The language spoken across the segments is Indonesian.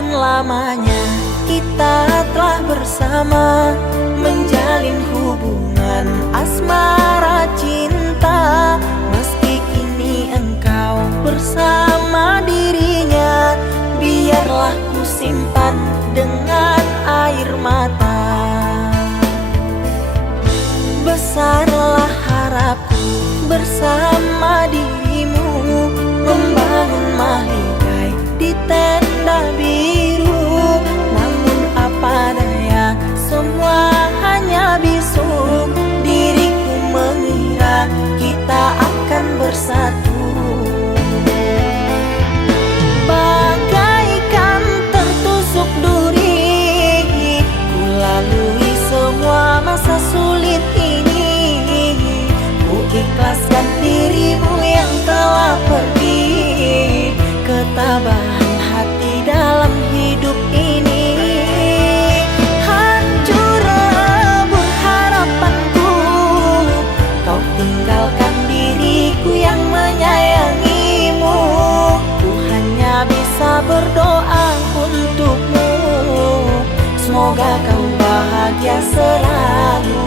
Bertahun lamanya kita telah bersama, menjalin hubungan asmara cinta. Meski kini engkau bersama dirinya, biarlah ku simpan dengan air mata. Besarlah harapku bersama dirimu, membangun mahligai di tenda biru. Namun apa daya, semua hanya bisu. Diriku mengira kita akan bersatu, bagaikan tertusuk duri. Ku lalui semua masa sulit ini, ku ikhlaskan dirimu yang telah pergi. Ketabahan hati dalam hidup ini, hancur lebur harapanku. Kau tinggalkan diriku yang menyayangimu. Ku hanya bisa berdoa untukmu, semoga kau bahagia selalu.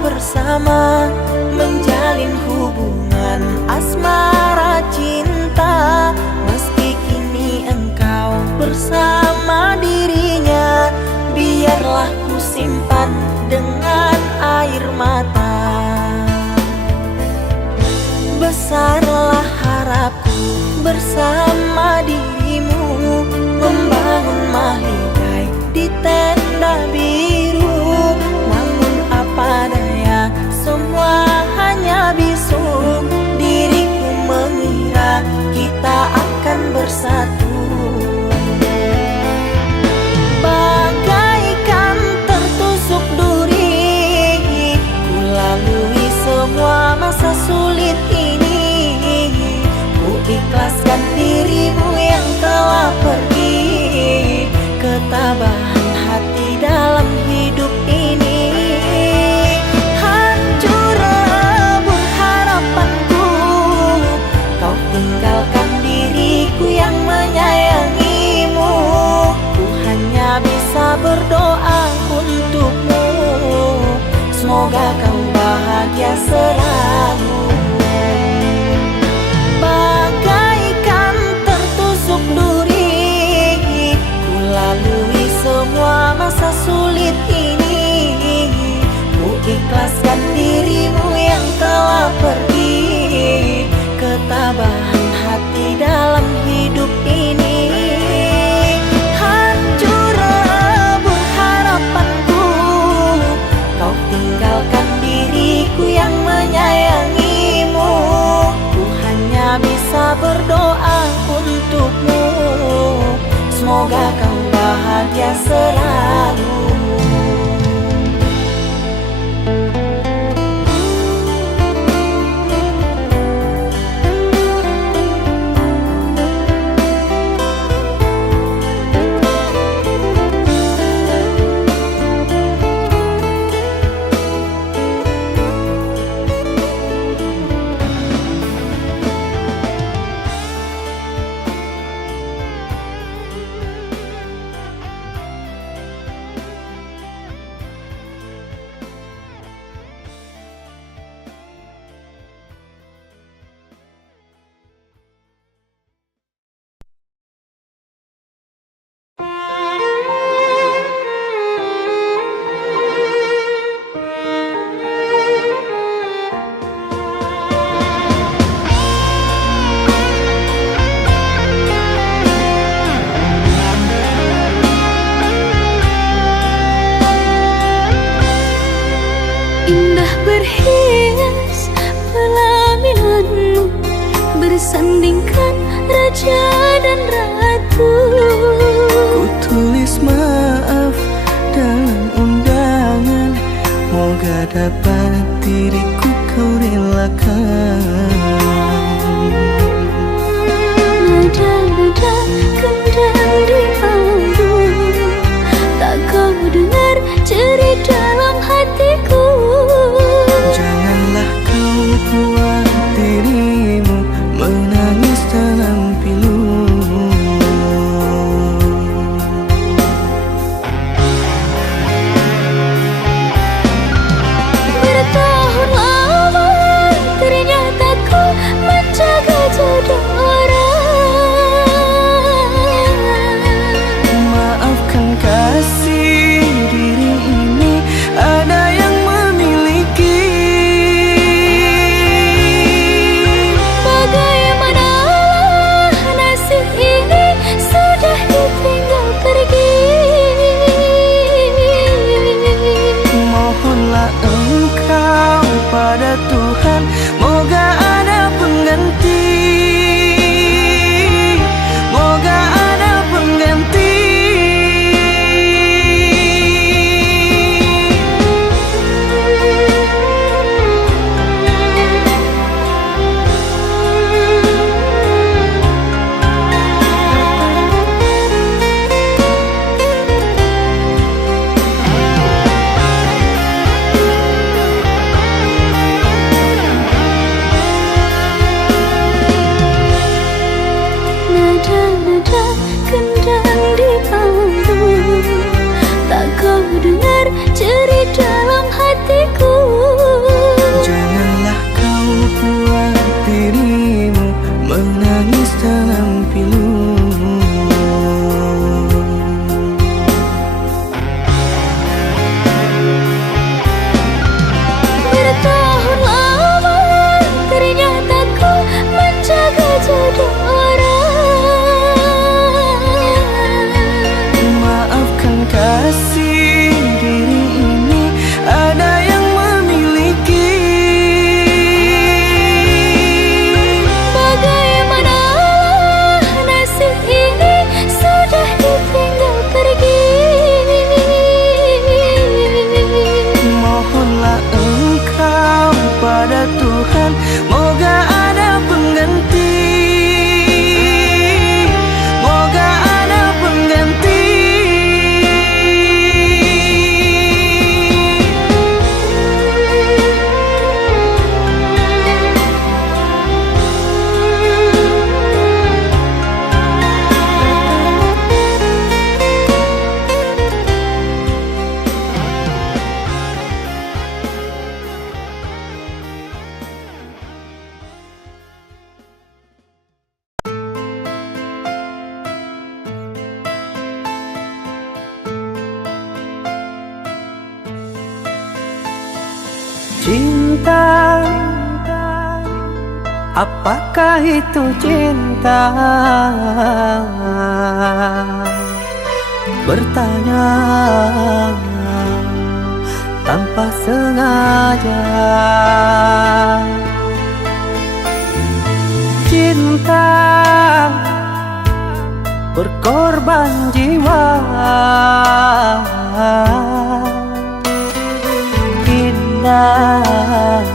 Bersama, menjalin hubungan asmara cinta. Meski kini engkau bersama dirinya, biarlah ku simpan dengan air mata. Besarlah harapku bersama dirimu, membangun mahligai di tenda biru. Namun apa daya, semua hanya bisu. Diriku mengira kita akan bersatu, bagaikan tertusuk duri. Ku lalui semua masa sulit ini, ku ikhlaskan dirimu yang telah pergi. Ketabahan hati dalam hidup ini, hancur lebur harapanku. Kau tinggalkan diriku yang menyayangimu. Ku hanya bisa berdoa untukmu, semoga kau bahagia selalu. Bagaikan tertusuk duri, ku lalui semua masa sulit ini. Ku ikhlaskan dirimu yang telah pergi. Ketabahan hati dalam hidup ini, hancur lebur harapanku. Kau tinggalkan diriku yang menyayangimu. Ku hanya bisa berdoa untukmu, semoga kau bahagia selalu. disandingkan raja dan ratu. Ku tulis maaf dalam undangan, moga dapat diriku kau relakan. Nada-nada kendang di kalbu, tak kau dengar jerit dalam hatiku. Janganlah kau buat dirimu menangis dalam pilu. Bertahun lama ternyata ku menjaga jodoh orang. Maafkan kasih, diri ini ada yang memiliki. Bagaimanalah nasib ini sudah ditinggal pergi. Mohonlah engkau pada Tuhan, moga ada pengganti. Moga ada pengganti. Nada-nada kendang di kalbu, tak kau dengar jerit dalam hatiku. Janganlah kau buat dirimu menangis dalam pilu. Bertahun lama ternyata ku menjaga jodoh orang. Maafkan kasih, diri ini ada yang memiliki. Bagaimanalah nasib ini sudah ditinggal pergi. Mohonlah engkau pada Tuhan, moga ada pengganti. Moga ada pengganti. Cinta, apakah itu cinta? Bertanya tanpa sengaja. Cinta berkorban jiwa, indah,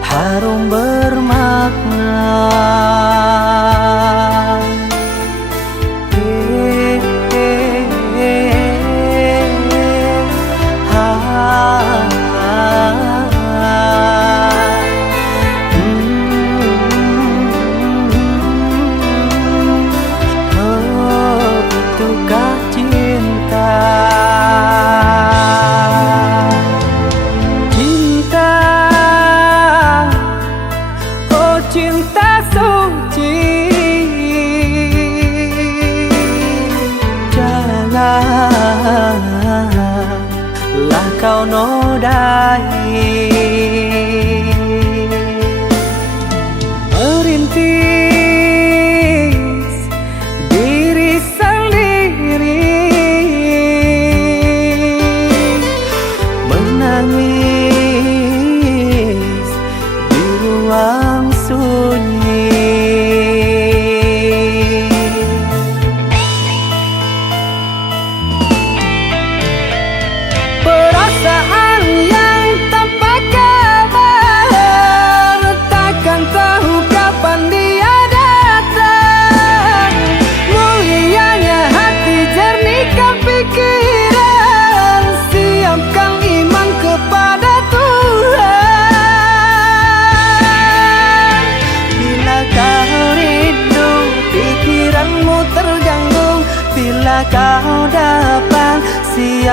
harum bermakna. Itukah cinta? Cinta, oh cinta suci, janganlah kau nodai. Merintis diri sendiri, menangis di ruang sunyi.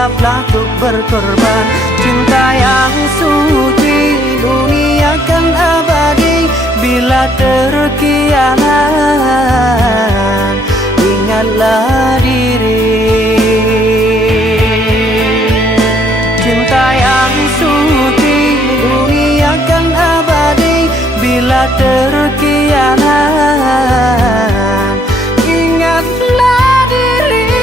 siaplah untuk berkorban. Cinta yang suci dunia kan abadi. Bila terkianat ingatlah diri. Cinta yang suci dunia kan abadi. Bila terkianat ingatlah diri.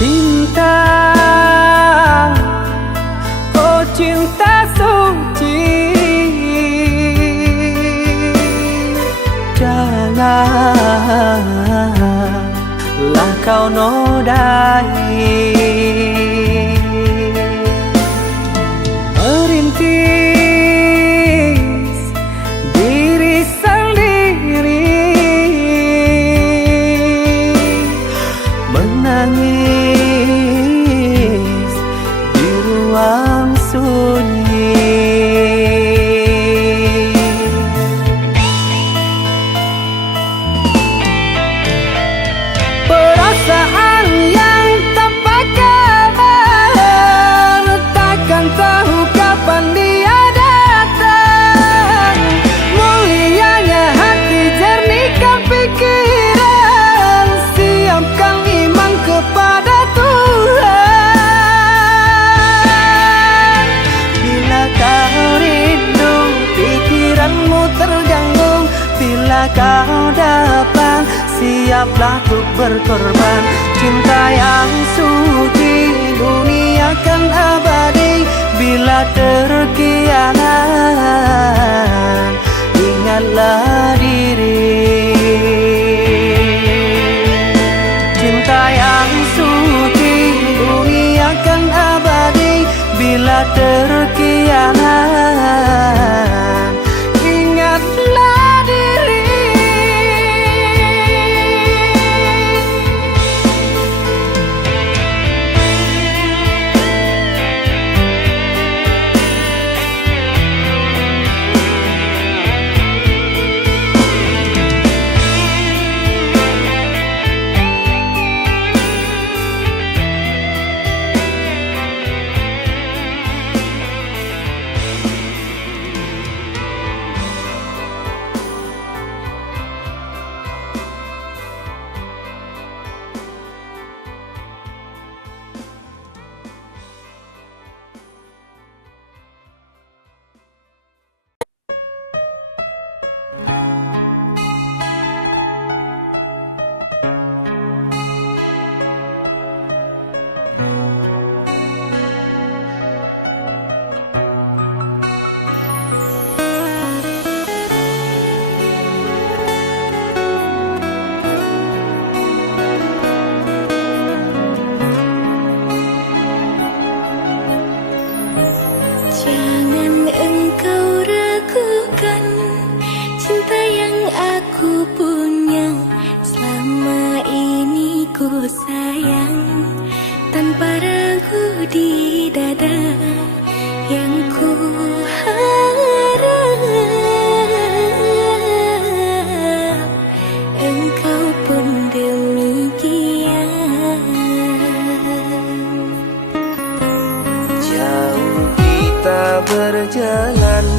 Cinta, oh cinta suci, janganlah kau nodai. Merintis diri sendiri, menangis di ruang sunyi. Perasaan yang tanpa kabar, takkan tahu kapan dia datang. Mulianya hati, jernihkan pikiran, siapkan iman kepada Tuhan. Bila kau rindu, pikiranmu terganggu. Bila kau datang, siaplah untuk berkorban. Cinta yang suci dunia kan abadi. Bila terkianat ingatlah diri. Cinta yang suci dunia kan abadi. Bila terkianat ingatlah diri. Jangan engkau ragukan cinta yang aku punya. Selama ini ku sayang tanpa ragu di dada. Yang ku harap engkau pun demikian. Jauh kita berjalan,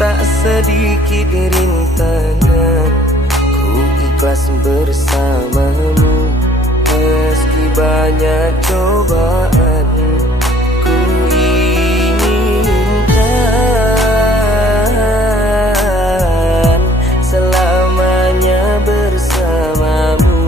tak sedikit rintangan. Ku ikhlas bersamamu meski banyak cobaan. Ku inginkan selamanya bersamamu.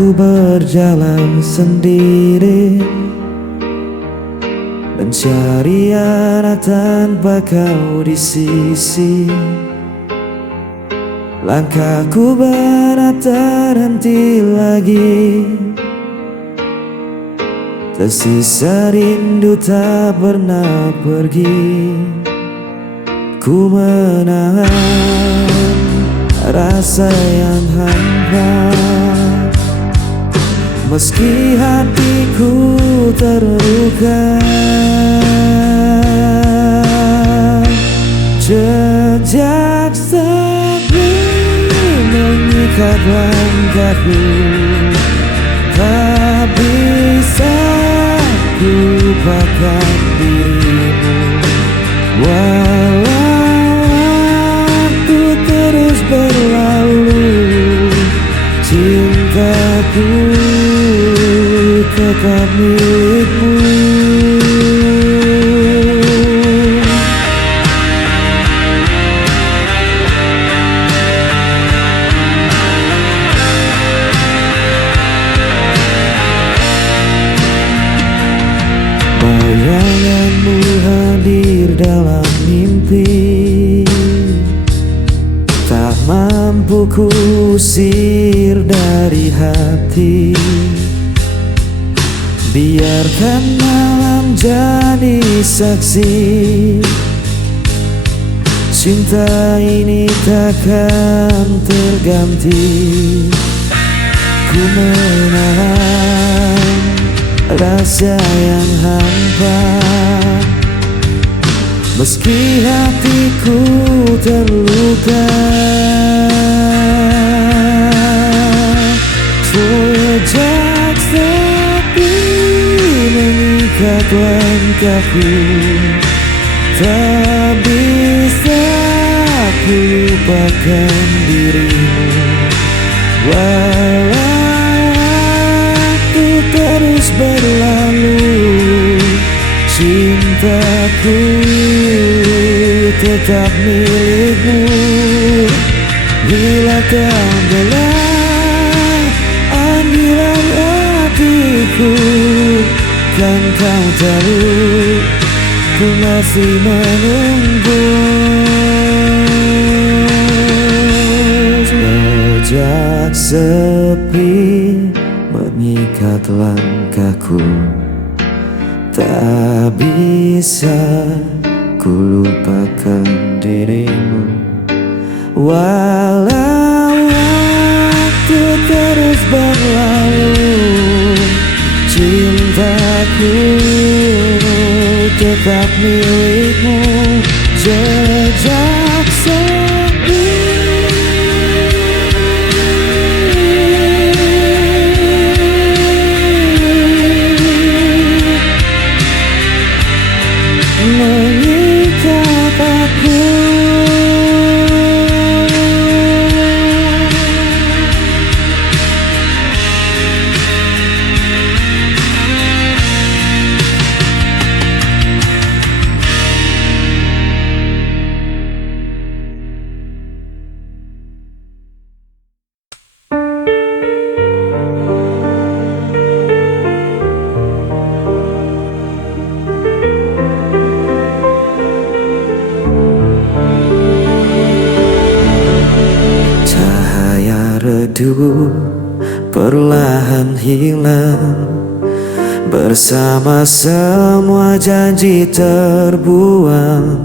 Langkahku berjalan sendiri, mencari arah tanpa kau di sisi. Langkahku berat terhenti lagi, tersisa rindu tak pernah pergi. Ku menahan rasa yang hampa, meski hatiku terluka. Jejak sepi mengikat langkahku, tak bisa ku lupakan dirimu. Walau waktu terus berlalu, cintaku tetap milikmu. Bayanganmu hadir dalam mimpi, tak mampu kusir dari hati. Biarkan malam jadi saksi, cinta ini takkan terganti. Ku menahan rasa yang hampa, meski hatiku terluka. Jejak sepi mengikat langkahku, tak bisa ku lupakan dirimu. Walau waktu terus berlalu, cintaku tetap milikmu. Bila kau belah anggilan hatiku, kan kau tahu ku masih menunggu. Jejak sepi mengikat langkahku, tak bisa ku lupakan dirimu. Walau waktu terus berlalu, cintaku tetap milikmu. Jejak sepi mengikat aku. Perlahan hilang bersama semua janji terbuang.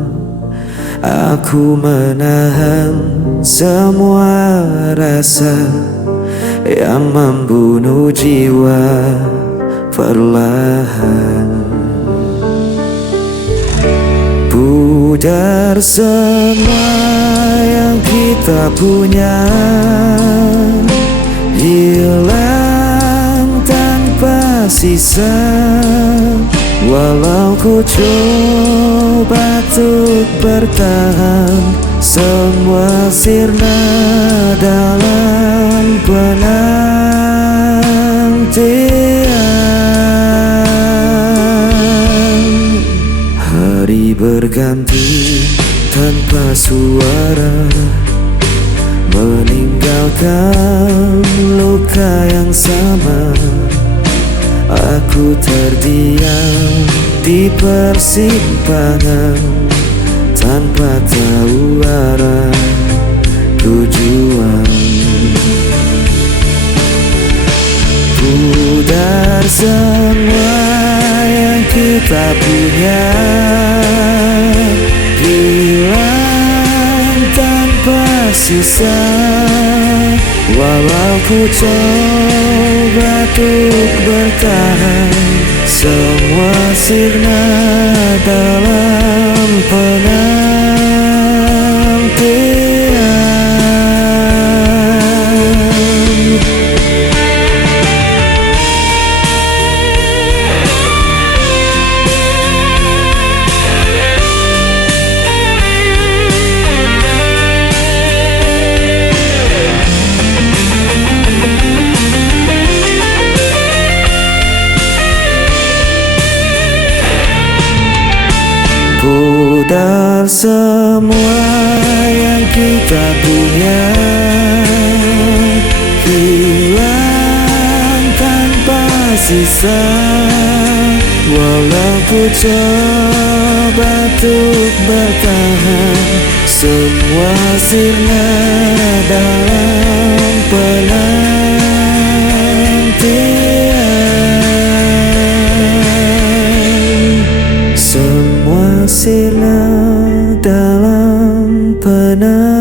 Aku menahan semua rasa yang membunuh jiwa perlahan. Pudar semua yang kita punya, hilang tanpa sisa. Walau ku coba untuk bertahan, semua sirna dalam penantian. Hari berganti tanpa suara, meninggalkan luka yang sama. Aku terdiam di persimpangan tanpa tahu arah tujuan. Pudar semua yang kita punya, hilang tanpa sisa. Walau ku coba untuk bertahan, semua sirna dalam penantian. Pudar semua yang kita punya, hilang tanpa sisa. Walau ku coba untuk bertahan, semua sirna dalam penantian. Semua sirna dalam penantian.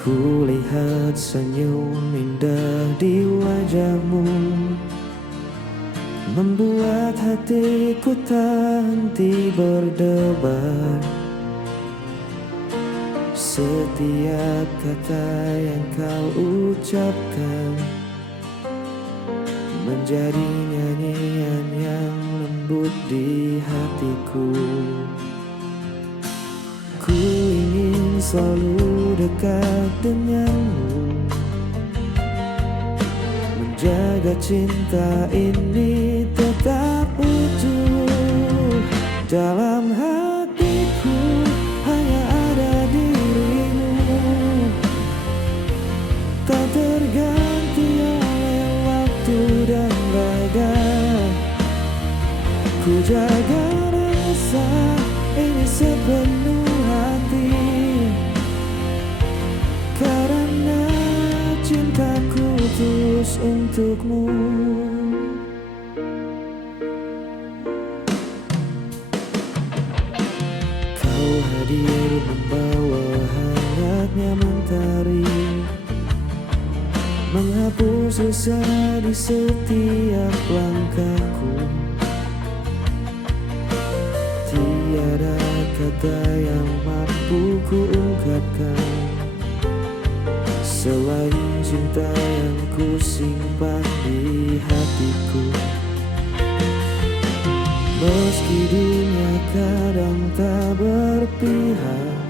Kulihat senyum indah di wajahmu, membuat hatiku tak henti berdebar. Setiap kata yang kau ucapkan menjadi nyanyian yang lembut di hatiku. Ku ingin selalu dekat denganmu, menjaga cinta ini tetap utuh. Dalam hatiku hanya ada dirimu, tak terganti oleh waktu dan raga. Ku jaga rasa ini sepenuh hati, karena cintaku tulus untukmu. Kau hadir membawa hangatnya mentari, menghapus dosa di setiap langkahku. Tiada kata yang mampu ku ungkapkan selain cinta yang ku simpan di hatiku. Meski dunia kadang tak berpihak,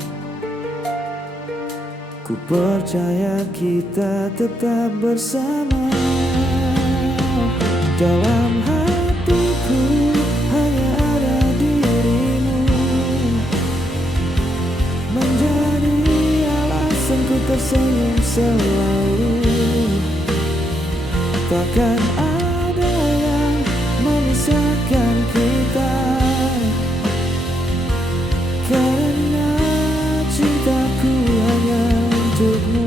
ku percaya kita tetap bersama. Dalam hatiku hanya ada dirimu, menjadi alasanku tersenyum selalu. Takkan ada yang memisahkan kita, karena cintaku hanya untukmu.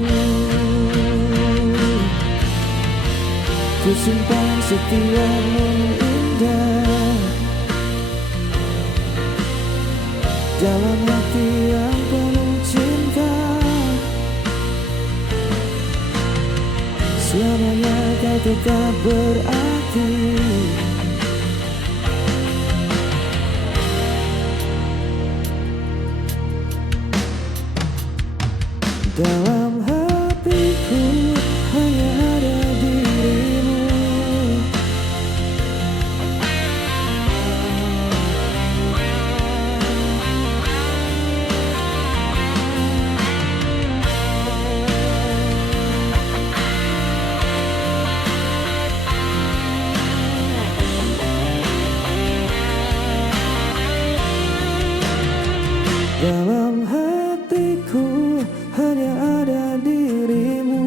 Ku simpan setiap momen indah dalam hati yang penuh cinta. Selamanya tetap berarti. Dalam hatiku hanya ada dirimu. Dalam hatiku hanya ada dirimu.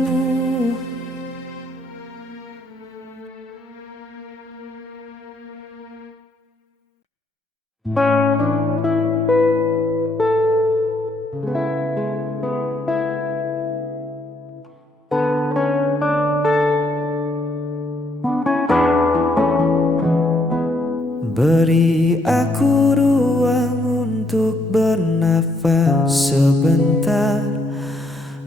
Beri aku ruang untuk bernafas sebentar.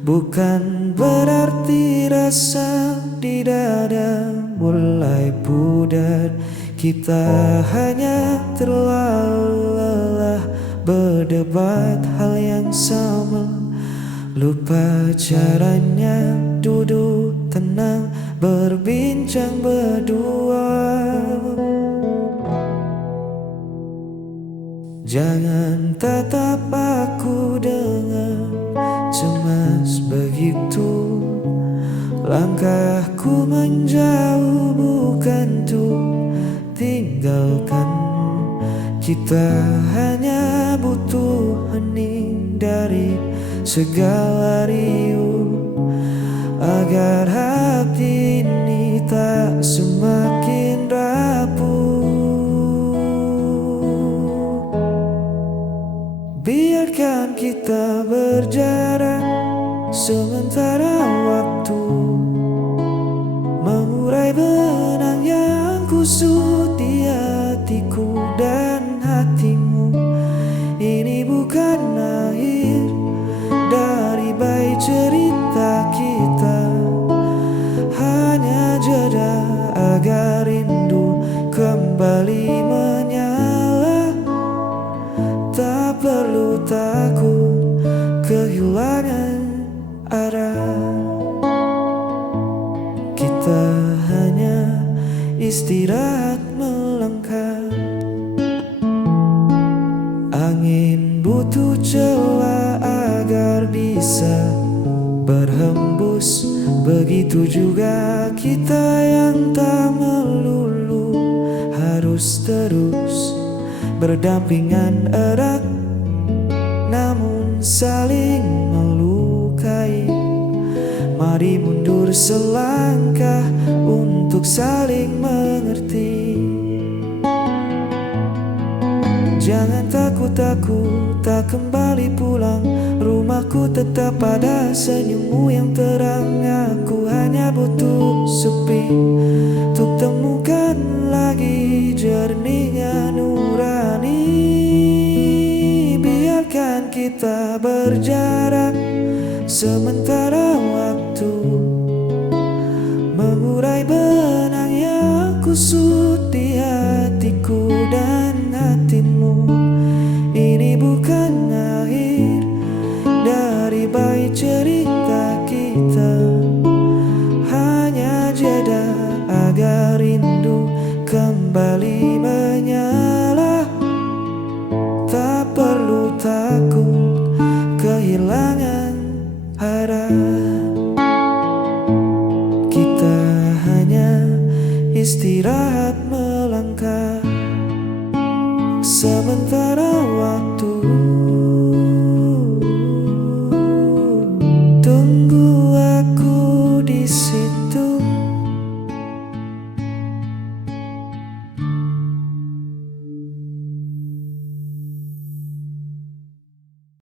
Bukan berarti rasa di dada mulai pudar. Kita hanya terlalu lelah berdebat hal yang sama. Lupa caranya duduk tenang berbincang berdua. Jangan tatap aku dengan cemas begitu. Langkahku menjauh bukan tuh tinggalkan. Kita hanya butuh hening dari segala riuh, agar hati ini tak semakin rapuh. Biarkan kita berjarak sementara waktu, mengurai benang yang kusut di hatiku dan hatimu. Ini bukan akhir dari baik cerita kita, hanya jeda agar rindu kembali menyala. Tak perlu takut kehilangan arah. Kita hanya istirahat melangkah. Angin butuh celah agar bisa berhembus. Begitu juga kita yang tak melulu harus terus berdampingan erat, namun saling melukai. Mari mundur selangkah untuk saling mengerti. Jangan takut aku tak kembali pulang. Rumahku tetap pada senyummu yang terang. Aku hanya butuh sepi untuk temukan lagi jernihnya nurani. Biarkan kita berjarak sementara waktu, mengurai benang yang kusut di hatiku dan hatimu. Ini bukan akhir dari baik cerita kita, hanya jeda agar rindu kembali menyala. Tak perlu takut kehilangan arah. Kita hanya istirahat